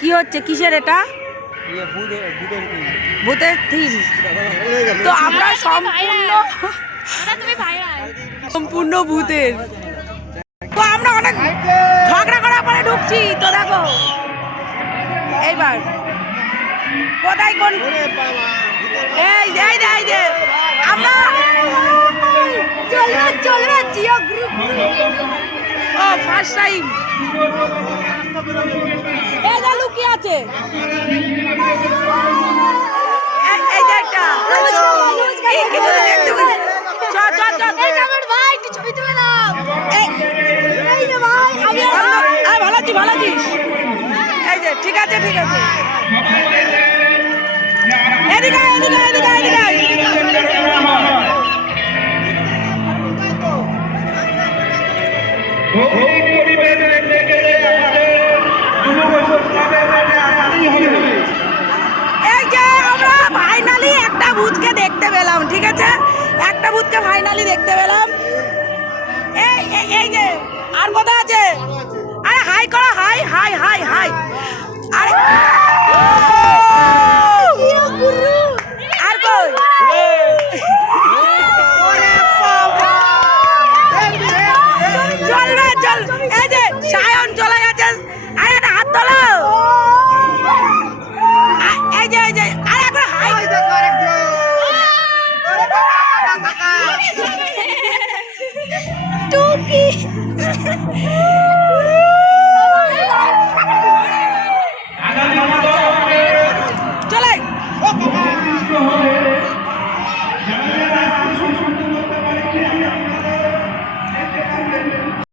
কি হচ্ছে, কিসের এটা? ভূতের থিম। তো আমরা সম্পূর্ণ ভূতের, তো আমরা অনেক ঝগড়া করার পরে ঢুকছি। তো দেখো এইবার কোথায় কোন এই যে আমরা চলবে জিও গ্রুপ। ও ফার্স্ট টাইম এই যে লুকিয়ে আছে, এই যে একটা কিছু দেখতে পাচ্ছি। ছবি তুলে নাও। এই যে ভাই আমি ভালো আছিস। এই যে ঠিক আছে এদিকে এই যে আমরা ফাইনালি একটা ভূতকে দেখতে পেলাম। ঠিক আছে, একটা ভূতকে ফাইনালি দেখতে পেলাম। এই যে আর কোথায় আছে? আরে হাই করো, হাই আরে আর কই চল। এই যে সায়ন চলে গেছে। আরে একটা হাত তোলো। এই যে আরে একবার হাই টুকি